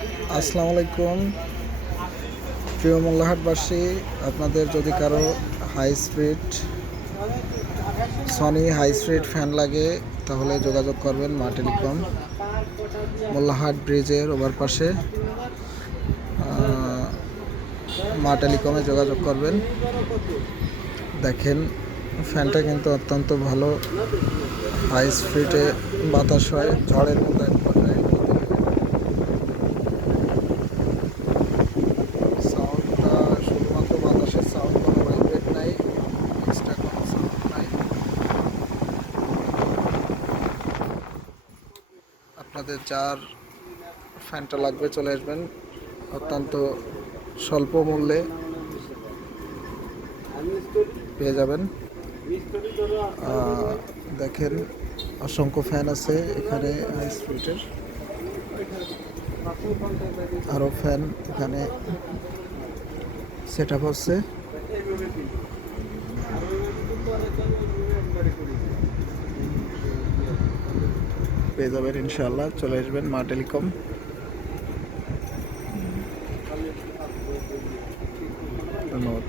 আসসালামু আলাইকুম প্রিয় মোল্লাহাটবাসী। আপনাদের যদি কারো সনি হাই স্পিড ফ্যান লাগে তাহলে যোগাযোগ করবেন মা টেলিকম, মোল্লাহাট ব্রিজের ওভারপাশে মা টেলিকমে যোগাযোগ করবেন। দেখেন ফ্যানটা কিন্তু অত্যন্ত ভালো, হাই স্পিডে বাতাস হয়, ঝড়ের মতো এক কথায়। সাউন্ডটা শুধুমাত্র বাতাসের সাউন্ড, কোনো ভাইব্রেট নাই, এক্সট্রা কোনো সাউন্ড নাই। আপনাদের যার ফ্যানটা লাগবে চলে আসবেন, অত্যন্ত স্বল্প মূল্যে পেয়ে যাবেন। দেখেন অসংখ্য ফ্যান আছে এখানে হাই স্পিডের, আরও ফ্যান এখানে সেট আপ হচ্ছে। পেয়ে যাবেন ইনশাআল্লাহ, চলে আসবেন মা টেলিকম। ধন্যবাদ।